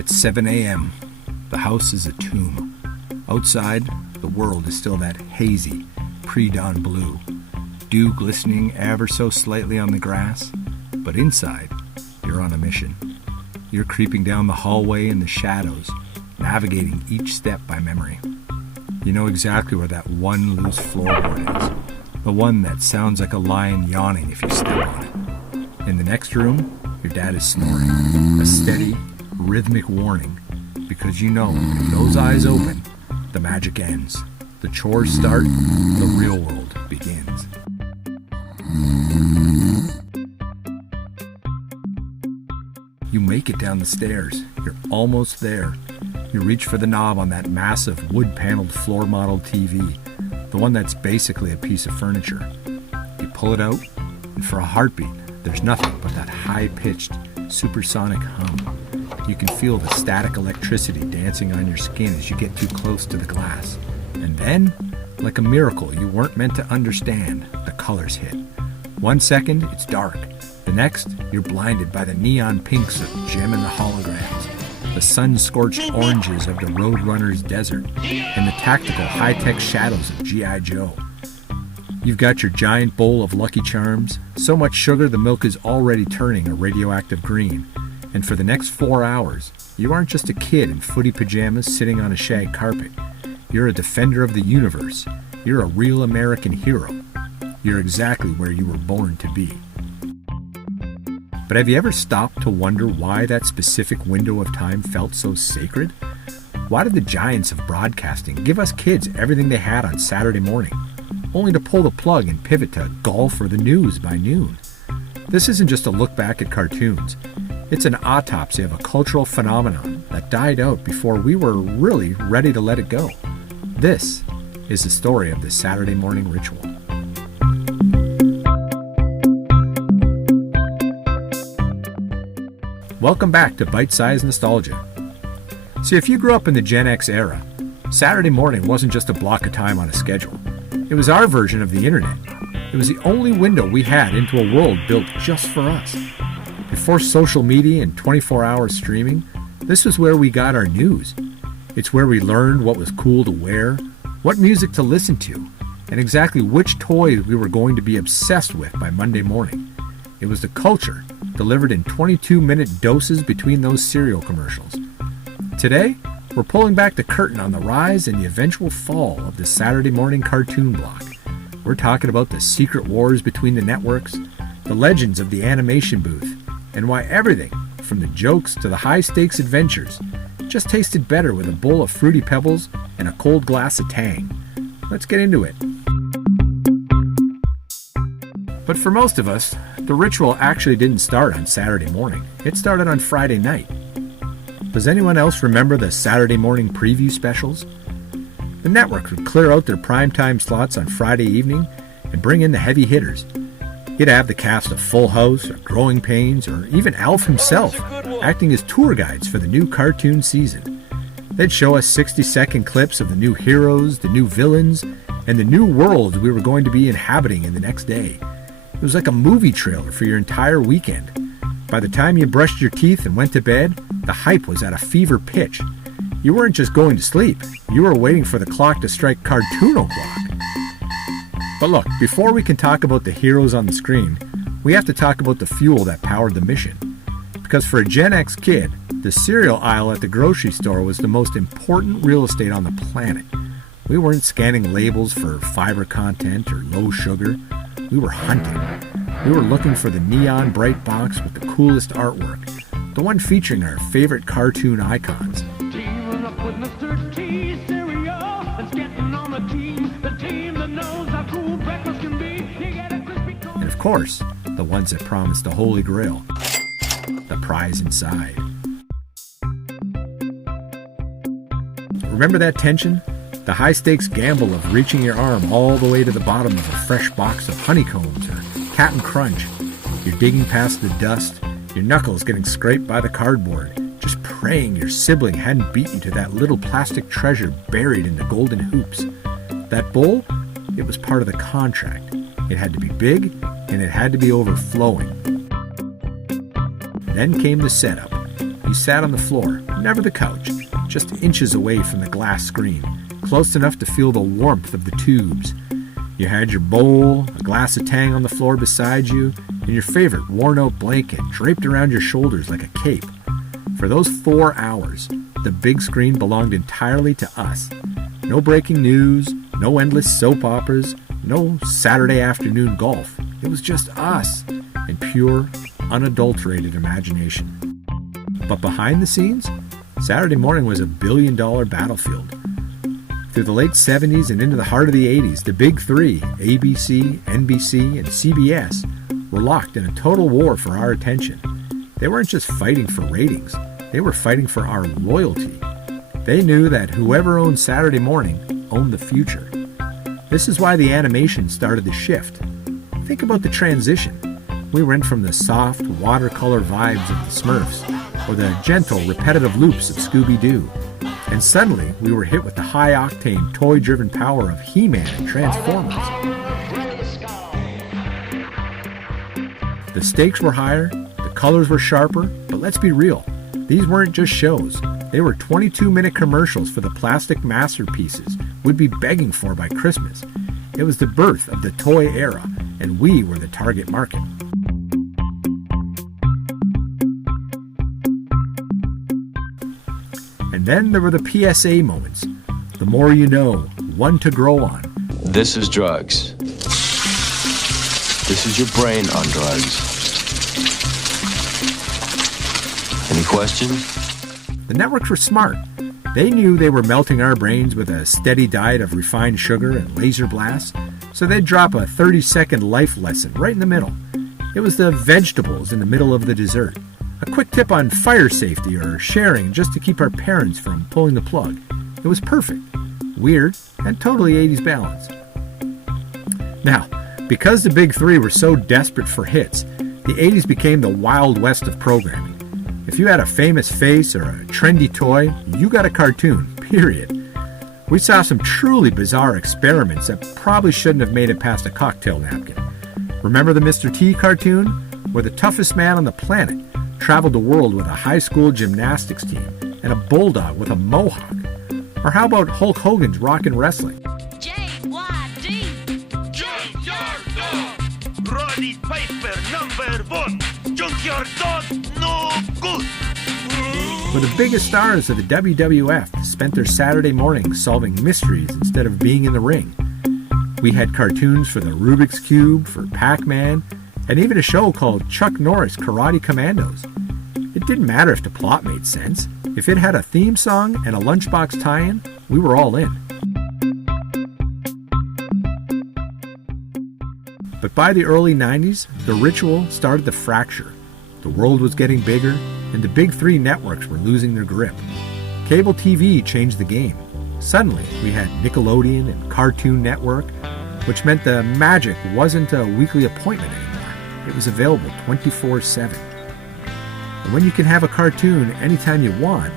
It's 7 a.m. The house is a tomb. Outside, the world is still that hazy, pre-dawn blue. Dew glistening ever so slightly on the grass. But inside, you're on a mission. You're creeping down the hallway in the shadows, navigating each step by memory. You know exactly where that one loose floorboard is. The one that sounds like a lion yawning if you step on it. In the next room, your dad is snoring. A steady, rhythmic warning. Because you know, if those eyes open, the magic ends. The chores start, the real world begins. You make it down the stairs. You're almost there. You reach for the knob on that massive wood-paneled floor-model TV, the one that's basically a piece of furniture. You pull it out, and for a heartbeat, there's nothing but that high-pitched, supersonic hum. You can feel the static electricity dancing on your skin as you get too close to the glass. And then, like a miracle you weren't meant to understand, the colors hit. 1 second, it's dark. The next, you're blinded by the neon pinks of Gem and the holograms, the sun-scorched oranges of the Roadrunner's desert, and the tactical high-tech shadows of G.I. Joe. You've got your giant bowl of Lucky Charms, so much sugar the milk is already turning a radioactive green. And for the next 4 hours, you aren't just a kid in footy pajamas sitting on a shag carpet. You're a defender of the universe. You're a real American hero. You're exactly where you were born to be. But have you ever stopped to wonder why that specific window of time felt so sacred? Why did the giants of broadcasting give us kids everything they had on Saturday morning, only to pull the plug and pivot to golf or the news by noon? This isn't just a look back at cartoons. It's an autopsy of a cultural phenomenon that died out before we were really ready to let it go. This is the story of the Saturday morning ritual. Welcome back to Bite-Sized Nostalgia. See, if you grew up in the Gen X era, Saturday morning wasn't just a block of time on a schedule. It was our version of the internet. It was the only window we had into a world built just for us. Before social media and 24-hour streaming, this was where we got our news. It's where we learned what was cool to wear, what music to listen to, and exactly which toys we were going to be obsessed with by Monday morning. It was the culture delivered in 22-minute doses between those cereal commercials. Today, we're pulling back the curtain on the rise and the eventual fall of the Saturday morning cartoon block. We're talking about the secret wars between the networks, the legends of the animation booth, and why everything, from the jokes to the high-stakes adventures, just tasted better with a bowl of Fruity Pebbles and a cold glass of Tang. Let's get into it. But for most of us, the ritual actually didn't start on Saturday morning. It started on Friday night. Does anyone else remember the Saturday morning preview specials? The networks would clear out their primetime slots on Friday evening and bring in the heavy hitters. You'd have the cast of Full House, or Growing Pains, or even Alf himself acting as tour guides for the new cartoon season. They'd show us 60-second clips of the new heroes, the new villains, and the new worlds we were going to be inhabiting in the next day. It was like a movie trailer for your entire weekend. By the time you brushed your teeth and went to bed, the hype was at a fever pitch. You weren't just going to sleep, you were waiting for the clock to strike cartoon o'clock. But look, before we can talk about the heroes on the screen, we have to talk about the fuel that powered the mission. Because for a Gen X kid, the cereal aisle at the grocery store was the most important real estate on the planet. We weren't scanning labels for fiber content or low sugar. We were hunting. We were looking for the neon bright box with the coolest artwork, the one featuring our favorite cartoon icons. Teaming up with Mr. T cereal and getting on the team that knows how cool breakfast can be. You get a crispy corn. And of course, the ones that promised the Holy Grail, the prize inside. Remember that tension? The high-stakes gamble of reaching your arm all the way to the bottom of a fresh box of honeycombs or Cap'n Crunch. You're digging past the dust, your knuckles getting scraped by the cardboard, just praying your sibling hadn't beat you to that little plastic treasure buried in the golden hoops. That bowl, it was part of the contract. It had to be big, and it had to be overflowing. Then came the setup. You sat on the floor, never the couch, just inches away from the glass screen, close enough to feel the warmth of the tubes. You had your bowl, a glass of Tang on the floor beside you, and your favorite worn-out blanket draped around your shoulders like a cape. For those 4 hours, the big screen belonged entirely to us. No breaking news, no endless soap operas, no Saturday afternoon golf. It was just us and pure, unadulterated imagination. But behind the scenes, Saturday morning was a billion-dollar battlefield. Through the late 70s and into the heart of the 80s, the big three, ABC, NBC, and CBS, were locked in a total war for our attention. They weren't just fighting for ratings, they were fighting for our loyalty. They knew that whoever owned Saturday morning owned the future. This is why the animation started to shift. Think about the transition. We went from the soft, watercolor vibes of the Smurfs, or the gentle, repetitive loops of Scooby-Doo, and suddenly we were hit with the high-octane, toy-driven power of He-Man and Transformers. The stakes were higher, the colors were sharper, but let's be real, these weren't just shows. They were 22-minute commercials for the plastic masterpieces we'd be begging for by Christmas. It was the birth of the toy era, and we were the target market. And then there were the PSA moments. The more you know, one to grow on. This is drugs. This is your brain on drugs. Any questions? The networks were smart. They knew they were melting our brains with a steady diet of refined sugar and laser blasts, so they'd drop a 30-second life lesson right in the middle. It was the vegetables in the middle of the dessert. A quick tip on fire safety or sharing just to keep our parents from pulling the plug. It was perfect, weird, and totally 80s balanced. Now, because the big three were so desperate for hits, the 80s became the Wild West of programming. If you had a famous face or a trendy toy, you got a cartoon, period. We saw some truly bizarre experiments that probably shouldn't have made it past a cocktail napkin. Remember the Mr. T cartoon, where the toughest man on the planet traveled the world with a high school gymnastics team and a bulldog with a mohawk? Or how about Hulk Hogan's Rockin' Wrestling? J.Y.D. Junkyard Dog. Roddy Piper, #1. Junkyard Dog, no good. Where the biggest stars of the WWF spent their Saturday mornings solving mysteries instead of being in the ring. We had cartoons for the Rubik's Cube, for Pac-Man, and even a show called Chuck Norris Karate Commandos. It didn't matter if the plot made sense. If it had a theme song and a lunchbox tie-in, we were all in. But by the early 90s, the ritual started to fracture. The world was getting bigger, and the big three networks were losing their grip. Cable TV changed the game. Suddenly, we had Nickelodeon and Cartoon Network, which meant the magic wasn't a weekly appointment anymore. It was available 24/7. And when you can have a cartoon anytime you want,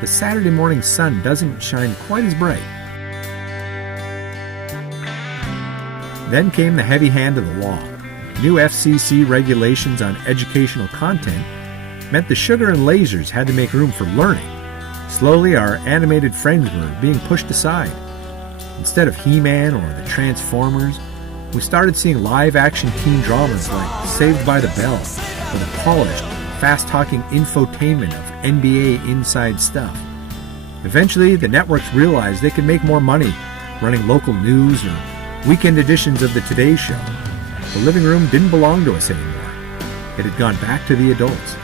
the Saturday morning sun doesn't shine quite as bright. Then came the heavy hand of the law. New FCC regulations on educational content meant the sugar and lasers had to make room for learning. Slowly, our animated friends were being pushed aside. Instead of He-Man or the Transformers, we started seeing live-action teen dramas like Saved by the Bell, or the polished, fast-talking infotainment of NBA Inside Stuff. Eventually, the networks realized they could make more money running local news or weekend editions of the Today Show. The living room didn't belong to us anymore. It had gone back to the adults.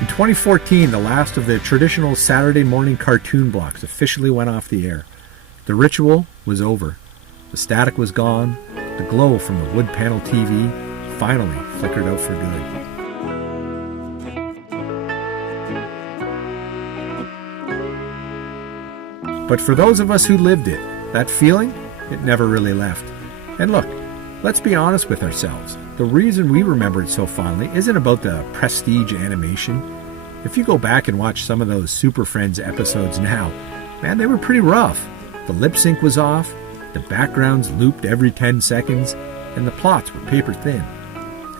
In 2014, the last of the traditional Saturday morning cartoon blocks officially went off the air. The ritual was over. The static was gone. The glow from the wood panel TV finally flickered out for good. But for those of us who lived it, that feeling, it never really left. And look, let's be honest with ourselves. The reason we remember it so fondly isn't about the prestige animation. If you go back and watch some of those Super Friends episodes now, man, they were pretty rough. The lip sync was off, The backgrounds looped every 10 seconds, and the plots were paper thin.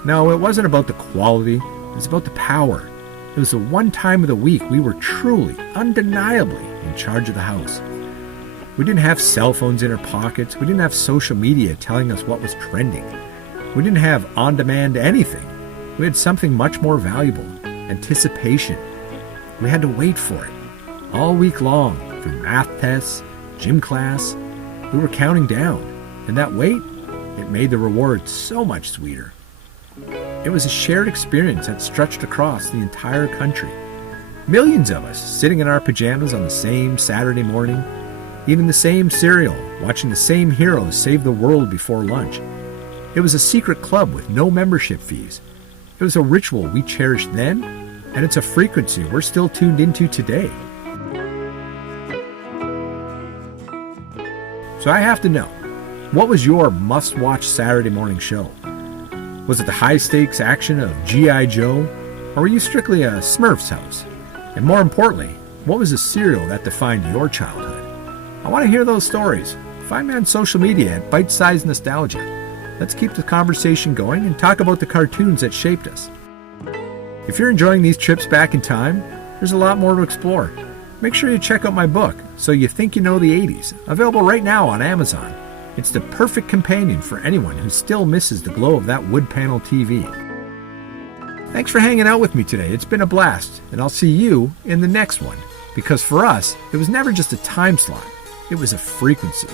No, it wasn't about the quality, it was about the power. It was the one time of the week we were truly, undeniably in charge of the house. We didn't have cell phones in our pockets. We didn't have social media telling us what was trending. We didn't have on-demand anything. We had something much more valuable, anticipation. We had to wait for it. All week long, through math tests, gym class, we were counting down. And that wait, it made the reward so much sweeter. It was a shared experience that stretched across the entire country. Millions of us sitting in our pajamas on the same Saturday morning, eating the same cereal, watching the same heroes save the world before lunch. It was a secret club with no membership fees. It was a ritual we cherished then, and it's a frequency we're still tuned into today. So I have to know, what was your must-watch Saturday morning show? Was it the high-stakes action of G.I. Joe, or were you strictly a Smurfs house? And more importantly, what was the cereal that defined your childhood? I want to hear those stories. Find me on social media at Bite Size Nostalgia. Let's keep the conversation going and talk about the cartoons that shaped us. If you're enjoying these trips back in time, there's a lot more to explore. Make sure you check out my book, So You Think You Know the 80s, available right now on Amazon. It's the perfect companion for anyone who still misses the glow of that wood panel TV. Thanks for hanging out with me today. It's been a blast, and I'll see you in the next one. Because for us, it was never just a time slot, it was a frequency.